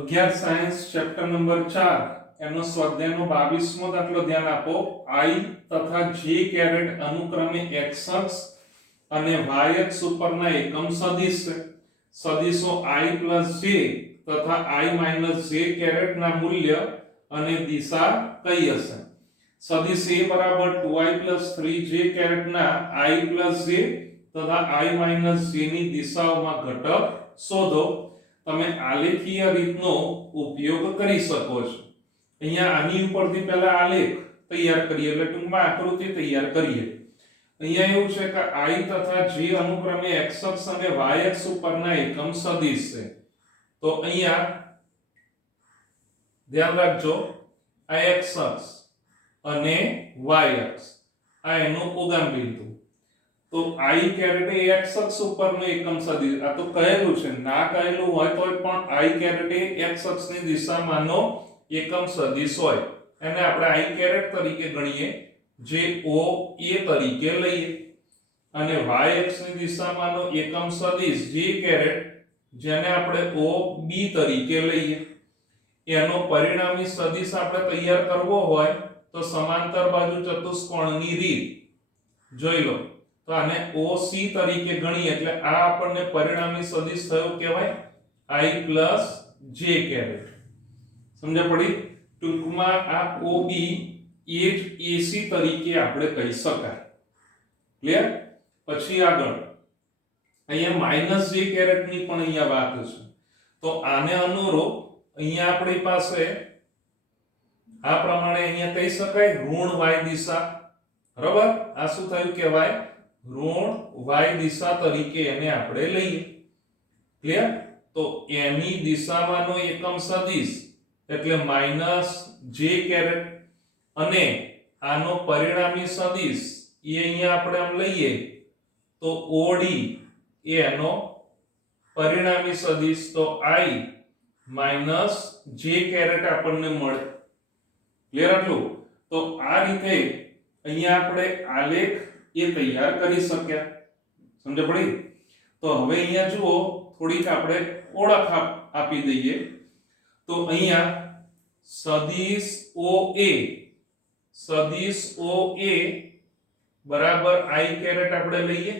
11 science chapter number 4 એનો સ્વાધ્યાયનો 22મો દાખલો ધ્યાન આપો I તથા J કેરેટ અનુક્રમે x અક્ષ અને y અક્ષ ઉપરના એકમ સદિશ છે સદિશો I + J તથા I - J કેરેટ ના મૂલ્ય અને દિશા કઈ હશે સદિશ A બરાબર 2I + 3J કેરેટ ના I + J તથા I - J ની દિશાઓમાં ઘટક શોધો તમે આલેખીય રીતનો ઉપયોગ કરી શકો છો અહીંયા આની ઉપરથી પહેલા આલેખ તૈયાર કરીએ એટલે ટૂંકમાં આકૃતિ તૈયાર કરીએ અહીંયા એવું છે કે I તથા J અનુક્રમે x અક્ષ અને y અક્ષ ઉપરના એકમ સદિશ છે તો અહીંયા ધ્યાન રાખજો આ x અક્ષ અને y અક્ષ આ એનો ઉગમ બિંદુ તો I કેરેટ એ x અક્ષ ઉપરનો એકમ સદિશ આ તો કહેલું છે ના કહેલું હોય તો પણ I કેરેટ એ x અક્ષની દિશામાંનો એકમ સદિશ હોય એને આપણે I કેરેટ તરીકે ગણીએ જે OA તરીકે લઈએ અને y અક્ષની દિશામાંનો એકમ સદિશ J કેરેટ જેને આપણે OB તરીકે લઈએ એનો પરિણામી સદિશ આપણે તૈયાર કરવો હોય તો સમાંતર બાજુ ચતુષ્કોણની રીત જોઈ લો તો આને OC તરીકે ગણીએ એટલે આ આપણને પરિણામી સદિશ થયો કહેવાય I + J કેરેટ સમજ પડી ટૂંકમાં આ OB એ જ AC તરીકે આપણે કહી શકાય ક્લિયર પછી આગળ અહીંયા -J કેરેટ ની પણ અહીંયા વાત છે તો આને અનુરૂપ અહીંયા આપણી પાસે આ પ્રમાણે અહીંયા કહી શકાય ઋણ y દિશા બરાબર આ શું થયું કહેવાય ઋણ y દિશા તરીકે એને આપણે લઈએ ક્લિયર તો એની દિશામાંનો એકમ સદિશ એટલે -J કેરેટ અને આનો પરિણામી સદિશ એ અહીંયા આપણે આમ લઈએ તો OD એ એનો પરિણામી સદિશ તો I - J કેરેટ આપણને મળે ક્લિયર આટલું તો આ રીતે અહીંયા આપણે આલેખ એ તૈયાર કરી શક્યા સમજ પડી તો હવે અહીંયા જુઓ થોડીક આપણે ઓળખ આપી દઈએ તો અહીંયા સદિશ OA બરાબર I કેરેટ આપણે લઈએ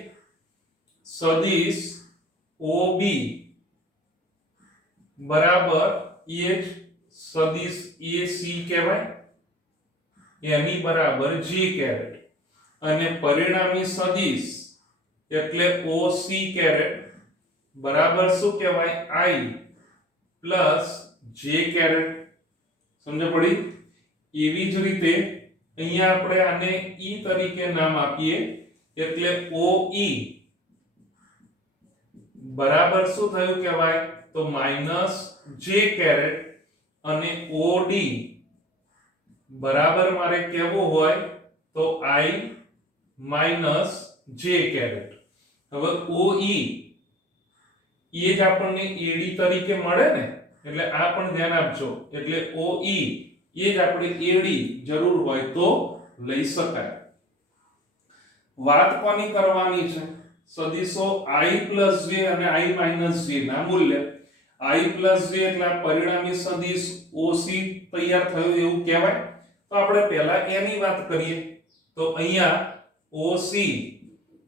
સદિશ OB બરાબર એ જ સદિશ AC કહેવાય એની બરાબર J કેરેટ અને પરિણામી સદિશ એટલે OC કેરેટ બરાબર શું કહેવાય I + J કેરેટ સમજ પડી એવી જ રીતે અહીંયા આપણે આને E તરીકે નામ આપીએ એટલે OE બરાબર શું થયું કહેવાય તો -J કેરેટ અને OD બરાબર મારે કહેવું હોય તો I - J કેરેટ હવે OE એ જ આપણને AD તરીકે મળે ને એટલે આ પણ ધ્યાન આપજો એટલે OE એ જ આપણે AD જરૂર હોય તો લઈ શકાય વાત કોની કરવાની છે સદિશો I + J અને I - J ના મૂલ્ય I + J એટલે પરિણામી સદિશ OC તૈયાર થયું એવું કહેવાય તો આપણે પહેલા એની વાત કરીએ તો અહીંયા OC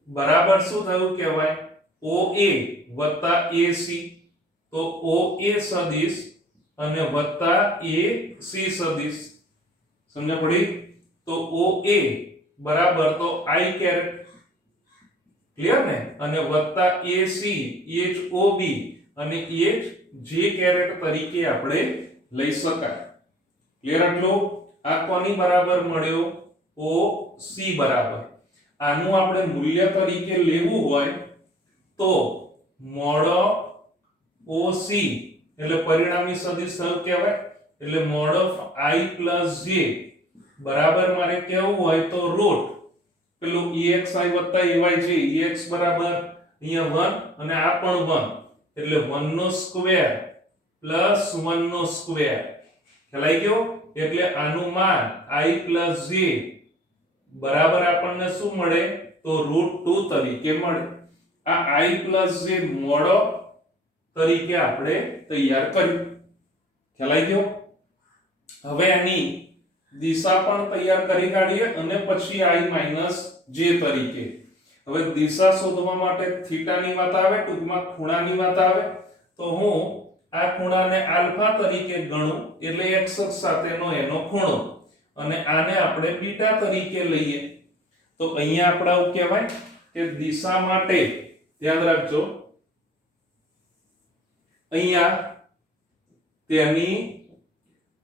બરાબર શું થયું કહેવાય OA + AC તો OA સદિશ અને + AC સદિશ સમજ પડી તો OA બરાબર તો I કેરેટ ક્લિયર ને અને + AC એ જ OB અને એ જ J કેરેટ તરીકે આપણે લઈ શકાય ક્લિયર આટલું આ કોની બરાબર મળ્યો OC બરાબર આનું આપણે મૂલ્ય તરીકે લેવું હોય તો મોડ OC એટલે પરિણામી સદિશ થયું કહેવાય એટલે મોડ I + J બરાબર મારે કેવું હોય તો રૂટ પેલું EXI + EYJ EX બરાબર અહીંયા 1 અને આ પણ 1 એટલે 1 નો સ્ક્વેર + 1 નો સ્ક્વેર ખ્યાલ ગયો એટલે આનું માન I + J બરાબર આપણને શું મળે તો √2 તરીકે મળે આ I + J મોડ તરીકે આપણે તૈયાર કર્યું ખ્યાલ આવી ગયો? હવે એની દિશા પણ તૈયાર કરી કાઢીએ અને પછી i j તરીકે. હવે દિશા શોધવા માટે થીટાની વાત આવે, ટૂંકમાં ખૂણાની વાત આવે, તો હું આ ખૂણાને આલ્ફા તરીકે ગણું એટલે x અક્ષ સાથેનો એનો ખૂણો, અને આને આપણે બીટા તરીકે લઈએ. તો અહીંયા આપણે આવું કહેવાય કે દિશા માટે ધ્યાન રાખજો, અહીંયા તેની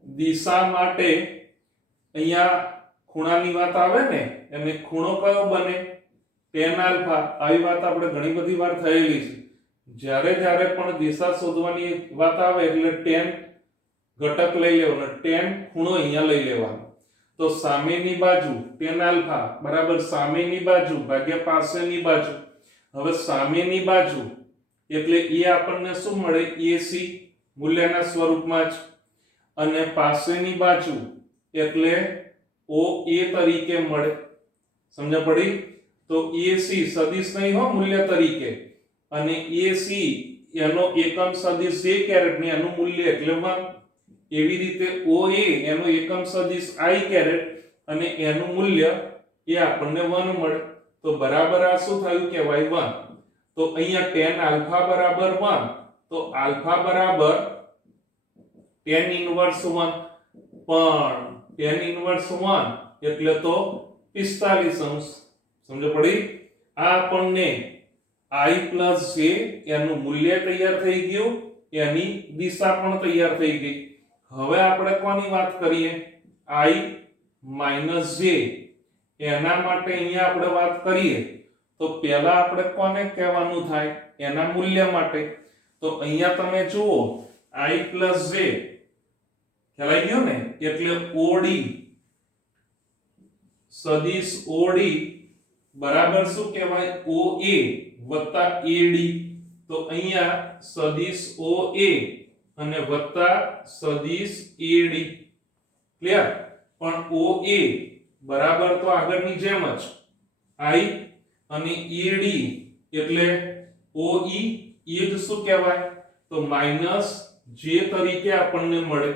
દિશા માટે અહીંયા ખૂણાની વાત આવે ને, એને ખૂણો કયો બને? tan alpha. આવી વાત આપણે ઘણી બધી વાર થયેલી છે. જ્યારે જ્યારે પણ દિશા શોધવાની વાત આવે એટલે tan ઘટક લઈ લેવાનો, tan ખૂણો અહીંયા લઈ લેવાનો. તો સામેની બાજુ tan આલ્ફા બરાબર સામેની બાજુ ભાગ્યા પાસેની બાજુ. હવે સામેની બાજુ એટલે એ આપણને શું મળે? AC મૂલ્યના સ્વરૂપમાં જ. અને પાસેની બાજુ એટલે OA તરીકે મળે. સમજ પડી? તો AC સદિશ નહીં હો, મૂલ્ય તરીકે, અને AC એનો એકમ સદિશ j કેરેટ ને એનું મૂલ્ય એટલે 1. એવી રીતે OA એનો એકમ સદિશ i કેરેટ અને એનું મૂલ્ય એ આપણને 1 મળે. તો બરાબર આ શું થયું કહેવાય? 1. તો અહીંયા tan આલ્ફા બરાબર 1, તો આલ્ફા બરાબર tan ઇન્વર્સ 1, પણ tan ઇન્વર્સ 1 એટલે તો 45 અંશ. સમજ પડી? આ આપણને i j એનું મૂલ્ય તૈયાર થઈ ગયું, એની દિશા પણ તૈયાર થઈ ગઈ. હવે આપણે કોની વાત કરીએ? i j. એના માટે અહીંયા આપણે વાત કરીએ તો પહેલા આપણે કોને કહેવાનું થાય? એના મૂલ્ય માટે. તો અહીંયા તમે જુઓ i j ખ્યાલ આવી ગયો ને? એટલે OD સદિશ OD બરાબર શું કહેવાય? OA વત્તા AD. તો અહીંયા સદિશ OA અને વત્તા સદિશ AD. ક્લિયર? પણ OA બરાબર તો આગળની જેમ જ I અને AD એટલે OE એ જ શું કહેવાય? તો j તરીકે આપણને મળે.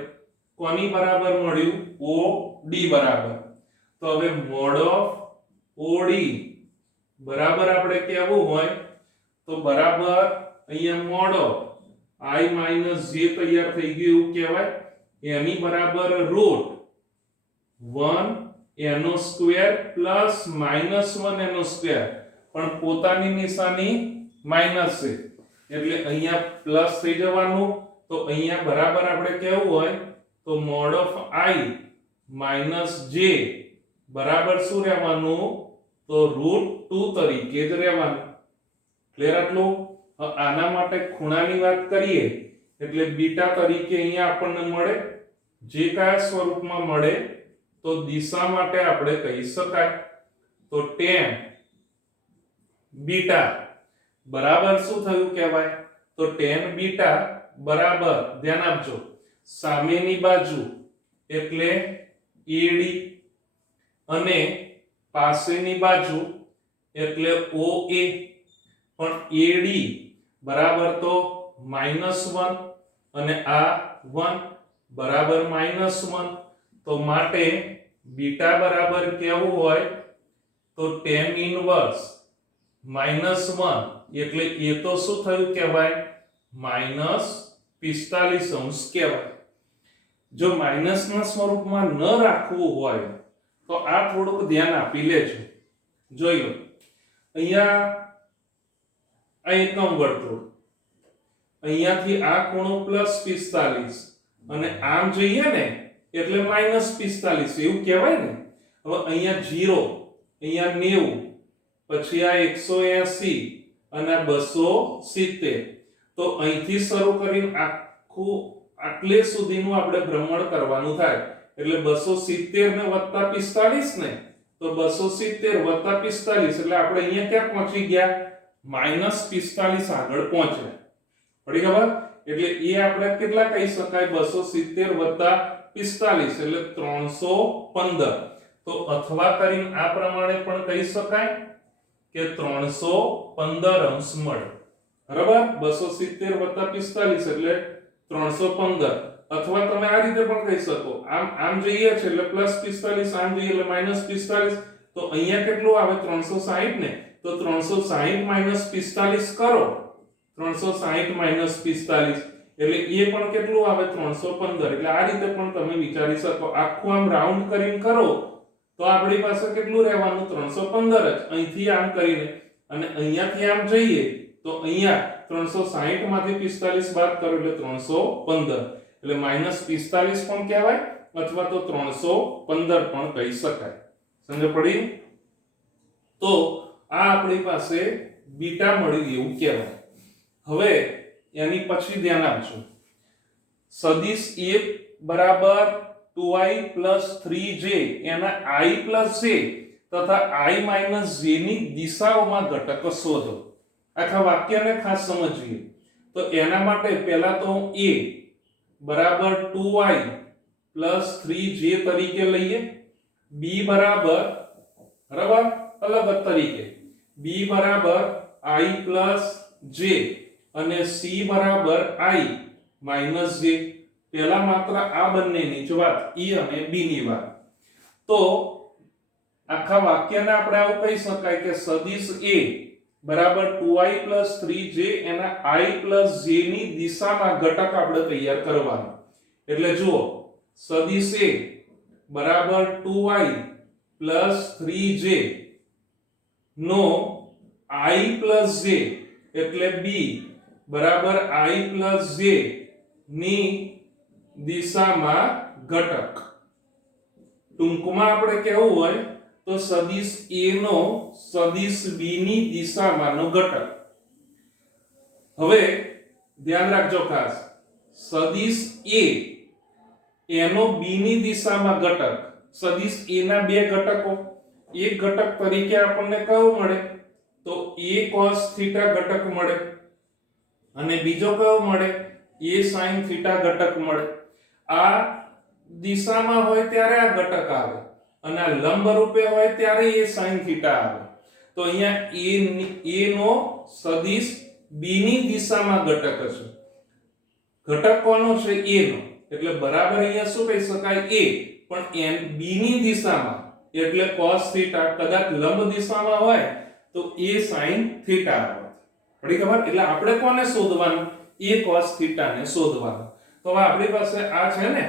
કોની બરાબર મળ્યું? OD બરાબર. તો હવે મોડ ઓફ OD બરાબર આપણે કહેવું હોય તો બરાબર અહીંયા મોડ ઓફ i j તૈયાર થઈ ગયું એવું કહેવાય. એની બરાબર રૂટ 1 એનો સ્ક્વેર પ્લસ -1 એનો સ્ક્વેર, પણ પોતાની નિશાની માઈનસ છે એટલે અહીંયા પ્લસ થઈ જવાનું. તો અહીંયા બરાબર આપણે કહેવું હોય તો મોડ ઓફ i j બરાબર શું રહેવાનું? તો √2 તરીકે જ રહેવાનું. ક્લિયર આટલું? આના માટે ખૂણાની વાત કરીએ એટલે બીટા તરીકે અહીંયા આપણને મળે. જે કયા સ્વરૂપમાં મળે? તો દિશા માટે આપણે કહી શકાય તો tan બીટા બરાબર શું થયું કહેવાય? તો tan બીટા બરાબર ધ્યાન આપજો સામેની બાજુ એટલે AD અને પાસેની બાજુ એટલે OA. પણ AD બરાબર તો -1 અને આ 1 બરાબર -1. તો માટે બીટા બરાબર કેવું હોય? તો tan ઇન્વર્સ -1 એટલે એ તો શું થયું કહેવાય? -45 અંશ કહેવાય. જો માઈનસના સ્વરૂપમાં ન રાખવું હોય તો આ થોડુંક ધ્યાન આપી લેજો. જોઈ લો અહીંયા આ એકમ વર્તુળ, અહીંયાથી આ ખૂણો +45 અને આમ જઈએ ને એટલે -45 એવું કહેવાય ને. હવે અહીંયા 0, અહીંયા 90, પછી આ 180 અને આ 270. તો અહીંથી શરૂ કરીને આખું આટલે સુધીનું આપણે ભ્રમણ કરવાનું થાય. એટલે 270 ને વત્તા 45 ને, તો 270 વત્તા 45 એટલે આપણે અહીંયા ક્યાં પહોંચી ગયા? -45 આગળ પહોંચ્યા. પડી ખબર? એટલે એ આપણે કેટલા કહી શકાય? 270 વત્તા 45 એટલે 315. તો અથવા કરીને આ પ્રમાણે પણ કહી શકાય કે 315 અંશ મળે. બરાબર? 270 વત્તા 45 એટલે 315. અથવા તમે આ રીતે પણ કહી શકો, આમ જઈએ છે એટલે +45, આમ જઈએ એટલે -45, તો અહીંયા કેટલું આવે 360 ને, તો 360 - 45 કરો, 360 - 45 એટલે એ પણ કેટલું આવે 315. એટલે આ રીતે પણ તમે વિચારી શકો. આખું આમ રાઉન્ડ કરીને કરો તો આપણી પાસે કેટલું રહેવાનું 315 જ. અહીંથી આમ કરીને અને અહીંયાથી આમ જઈએ તો અહીંયા 360 માંથી 45 બાદ કરો એટલે 315, એટલે -45 પણ કહેવાય અથવા તો 315 પણ કહી શકાય. સમજ પડી? તો આ આપણી પાસે બીટા મળ્યું એવું કહેવાય. હવે એની પછી ધ્યાન આપજો, સદિશ a બરાબર 2i + 3j એના i + j તથા i - j ની દિશાઓમાં ઘટકો શોધો. આખા વાક્યને ખાસ સમજીએ તો એના માટે પહેલા તો a બરાબર 2i + 3j તરીકે લઈએ, b બરાબર અલગ તરીકે b બરાબર i + j અને c બરાબર i - j. પહેલા માત્ર આ બંનેની જ વાત, e અને b ની વાત. તો આખા વાક્યને આપણે આવું કહી શકાય કે સદિશ a બરાબર 2i + 3j એના i + j ની દિશામાં ઘટક આપણે તૈયાર કરવાનો. એટલે જુઓ, સદિશ a બરાબર 2i + 3j no i + j એટલે b બરાબર i + j ની દિશામાં ઘટક. ટૂંકમાં આપણે કહેવું હોય તો સદિશ a નો સદિશ b ની દિશામાંનો ઘટક. હવે ધ્યાન રાખજો ખાસ, સદિશ a એનો b ની દિશામાં ઘટક. સદિશ a ના બે ઘટકો, એક ઘટક તરીકે આપણને કયો મળે તો a cos θ ઘટક મળે અને બીજો કયો મળે a sin θ ઘટક મળે. આ દિશામાં હોય ત્યારે આ ઘટક આવે અને આ લંબ રૂપે હોય ત્યારે a sin θ આવે. તો અહીંયા a નો સદિશ b ની દિશામાં ઘટક હશે. ઘટક કોનો છે? a નો, એટલે બરાબર અહીંયા શું કહી શકાય a, પણ b ની દિશામાં એટલે cos θ. કદાચ લંબ દિશામાં હોય તો a sin θ આવે. પડી ખબર? એટલે આપણે કોને શોધવાનું? a cos θ ને શોધવાનું. તો હવે આપણી પાસે આ છે ને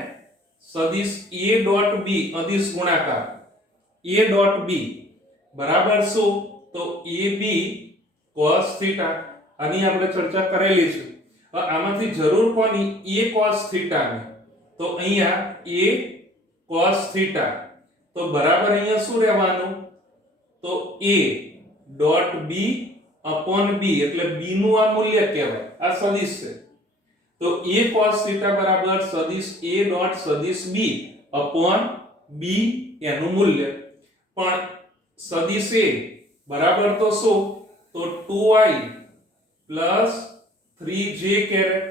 સદિશ a.b અદિશ ગુણાકાર a.b બરાબર શું? તો ab cos θ. આની આપણે ચર્ચા કરેલી છે. હવે આમાંથી જરૂર કોની? a cos θ ની. તો અહીંયા a cos θ તો બરાબર અહીંયા શું રહેવાનું? તો a.b upon b એટલે b નું આ મૂલ્ય કહેવાય. આ સદિશ છે તો a cos θ બરાબર સદિશ a ડોટ સદિશ b upon b એનું મૂલ્ય. પણ સદિશ a બરાબર તો શું? તો 2i plus 3j caret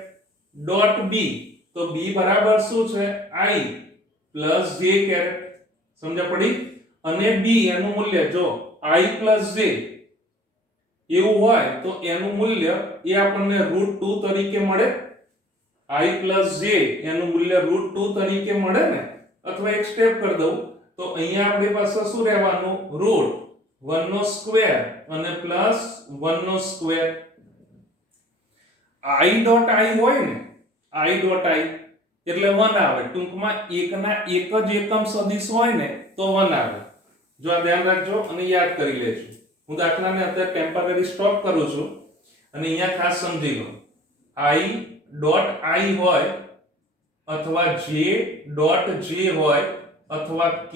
dot b. તો b બરાબર શું છે? i plus j caret. સમજ પડી? અને b એનું મૂલ્ય જો i plus j એવું હોય તો એનું મૂલ્ય એ આપણને √2 તરીકે મળે. i plus j એનું મૂલ્ય √2 તરીકે મળે ને. અથવા એક સ્ટેપ કરી દઉં તો અહીંયા આપણી પાસે શું રહેવાનું? √1 નો સ્ક્વેર અને પ્લસ 1 નો સ્ક્વેર. i ડોટ i હોય ને, i ડોટ i એટલે 1 આવે. ટૂંકમાં એકના એક જ એકમ સદિશ હોય ને તો 1 આવે. જો આ ધ્યાન રાખજો અને યાદ કરી લેજો. હું દાખલાને અત્યારે ટેમ્પરરી સ્ટોપ કરું છું અને અહીંયા ખાસ સમજી લો. i ડોટ i હોય અથવા j ડોટ j હોય અથવા k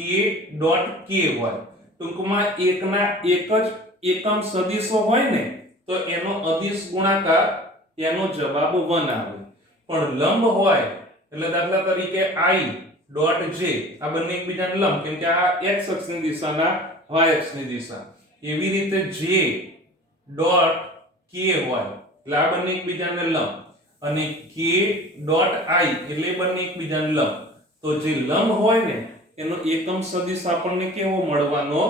ડોટ k હોય. ટૂંકમાં એકના એક જ એકમ સદિશો હોય ને તો એનો અદિશ ગુણાકાર એનો જવાબ 1 આવે. પણ લંબ હોય એટલે દાખલા તરીકે i ડોટ j આ બંને એકબીજાને લંબ, કેમ કે આ x અક્ષની દિશાના y અક્ષની દિશા. એવી રીતે j ડોટ k હોય એટલે આ બંને એકબીજાને લંબ અને k ડોટ i એટલે બંને એકબીજાને લંબ. તો જે લંબ હોય ને એનો એકમ સદિશ આપણને કેવો મળવાનો?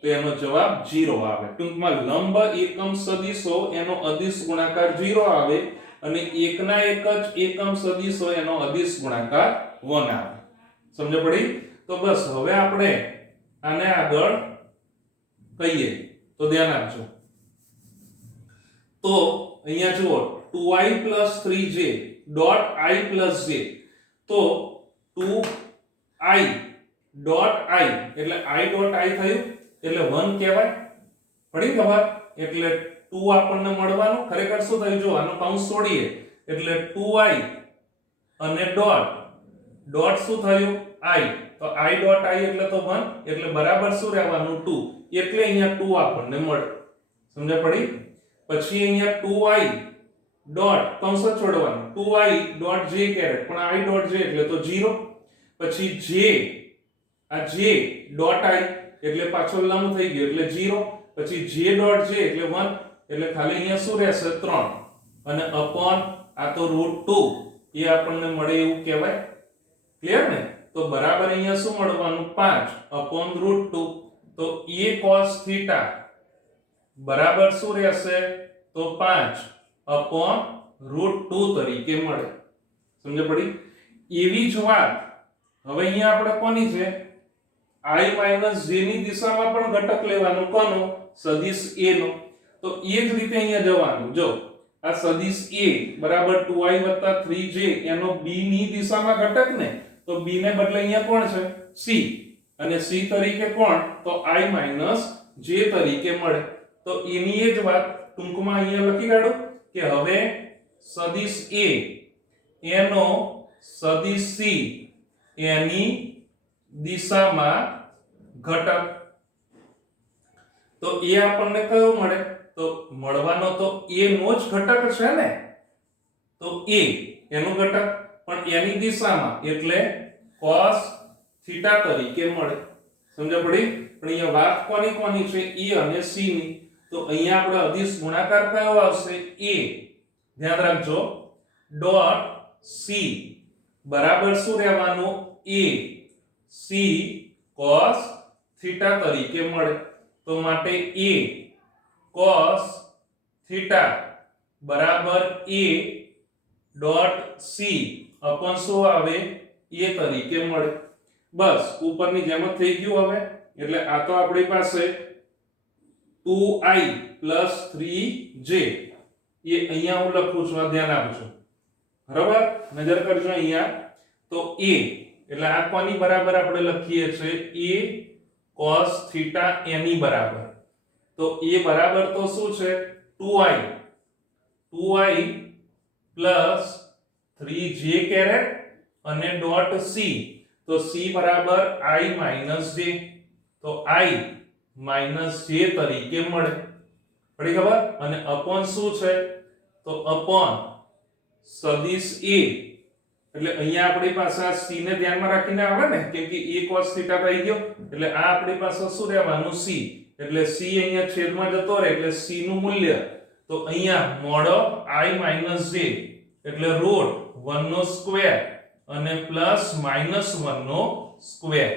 તો એનો જવાબ 0 આવે. ટૂંકમાં લંબ એકમ સદિશો એનો અદિશ ગુણાકાર 0 આવે અને એકના એક જ એકમ સદિશ હોય એનો અદિશ ગુણાકાર 1 આવે. સમજ પડી? તો બસ હવે આપણે આને આગળ કહીએ તો ધ્યાન આપજો. તો અહીંયા જુઓ 2i + 3j dot i + j. તો 2i ડોટ i એટલે i ડોટ i થયું એટલે 1 કહેવાય. પડી ખબર? એટલે 2 આપણને મળવાનું. ખરેખર શું થયું જો આનો કૌંસ તોડીએ એટલે 2i અને ડોટ શું થયું i. તો i ડોટ i એટલે તો 1 એટલે બરાબર શું રહેવાનું 2. એટલે અહીંયા 2 આપણને મળે. સમજ પડી? પછી અહીંયા 2i ડોટ કૌંસ છોડવાનું 2i ડોટ j કેરેટ પણ i ડોટ j એટલે તો 0. પછી j આ j ડોટ i એટલે પાછો લંબ થઈ ગયો એટલે 0. પછી j ડોટ j એટલે 1 એટલે ખાલી અહીંયા શું રહેશે 3 અને અપોન આ તો √2 એ આપણને મળે એવું કહેવાય. ક્લિયર ને? તો બરાબર અહીંયા શું મળવાનું 5 અપોન √2. તો a cos θ બરાબર શું રહેશે તો 5 અપોન √2 તરીકે મળે. સમજ પડી? એવી જ વાત હવે અહીંયા આપણે કોની છે i - j ની દિશામાં પણ ઘટક લેવાનો. કોનો? સદિશ a નો. તો એ જ રીતે અહીંયા જવાનું. જો આ સદિશ a બરાબર 2i + 3j એનો b ની દિશામાં ઘટક ને તો b ને બદલે અહીંયા કોણ છે c અને c તરીકે કોણ તો i - j તરીકે મળે. તો એની એ જ વાત ટૂંકમાં અહીંયા લખી કાઢો કે હવે સદિશ a એનો સદિશ c એની દિશામાં ઘટક. તો એ આપણને કયો મળે તો મળવાનો તો a નો જ ઘટક છે ને. તો a એનો ઘટક પણ એની દિશામાં એટલે cos θ તરીકે મળે. સમજ પડી? પણ અહીંયા વાત કોની છે a અને c ની. તો અહીંયા આપણે અદિશ ગુણાકાર કયો આવશે a. ધ્યાન રાખજો ડોટ c બરાબર શું રહેવાનું a c cos θ તરીકે મળે. તો માટે a cos θ બરાબર a ડોટ c અપોન શું આવે a તરીકે મળે. બસ ઉપરની જેમ જ થઈ ગયું. હવે એટલે આ તો આપણી પાસે 2i + 3j એ અહીંયા હું લખું છું. આ ધ્યાન આપજો. બરાબર? નજર કરજો અહીંયા. તો a એટલે આ કોની બરાબર આપણે લખીએ છીએ a cos θ એની બરાબર. તો a બરાબર તો શું છે 2i + 3j કેરેટ અને ડોટ c. તો c બરાબર i - j. તો i - j તરીકે મળે. પડી ખબર? અને અપોન શું છે તો અપોન સદિશ a એટલે અહીંયા આપણી પાસે આ c ને ધ્યાનમાં રાખીને આવે ને કેમ કે a cos θ થઈ ગયો એટલે આ આપણી પાસે શું રહેવાનું c. એટલે c અહીંયા છેદમાં જતો રહે એટલે c નું મૂલ્ય તો અહીંયા મોડ i - j એટલે √1 નો સ્ક્વેર અને પ્લસ -1 નો સ્ક્વેર.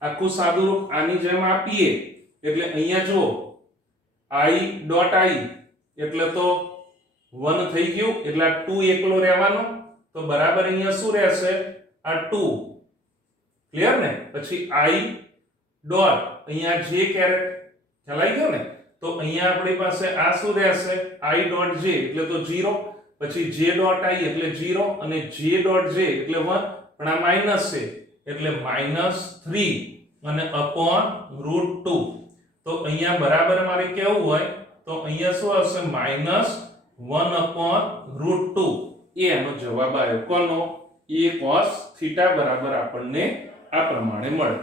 આખું સાદું રૂપ આની જેમ આપીએ એટલે અહીંયા જો i ડોટ i એટલે તો 1 થઈ ગયું એટલે આ 2 એકલો રહેવાનો. તો બરાબર અહીંયા શું રહેશે આ 2. ક્લિયર ને? પછી i ડોટ અહીંયા j કેરેટ ચલાઈ ગયો ને. તો અહીંયા આપણી પાસે આ શું રહેશે i ડોટ j એટલે તો 0. પછી j ડોટ i એટલે 0 અને j ડોટ j એટલે 1 પણ આ માઈનસ છે એટલે -3 અને અપોન √2. તો અહીંયા બરાબર મારે કેવું હોય તો અહીંયા શું આવશે -1 અપોન √2 એ એનો જવાબ આવ્યો. કોનો? a cos θ બરાબર આપણને આ પ્રમાણે મળે.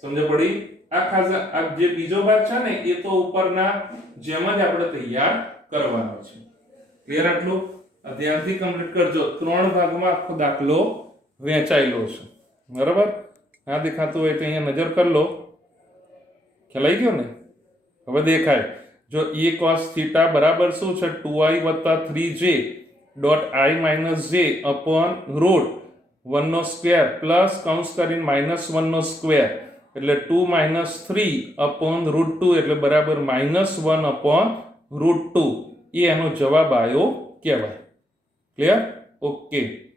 સમજ પડી? આ ખાસ આ જે બીજો ભાગ છે ને એ તો ઉપરના જેમ જ આપણે તૈયાર કરવાનો છે. ક્લિયર? આટલું ધ્યાનથી કમ્પ્લીટ કરજો. 3 ભાગમાં આખો દાખલો વહેંચાયેલો છે. બરાબર? આ દેખાતું હોય તો અહીંયા નજર કરી લો. ખ્યાલ આવી ગયો ને? હવે દેખાય. જો a cos θ બરાબર શું છે 2i + 3j dot i - j upon √1 નો સ્ક્વેર પ્લસ કૌંસ કરીને -1 નો સ્ક્વેર એટલે 2 - 3 અપોન √2 એટલે બરાબર -1 અપોન √2 એ એનો જવાબ આવ્યો કહેવાય. ક્લિયર? ઓકે.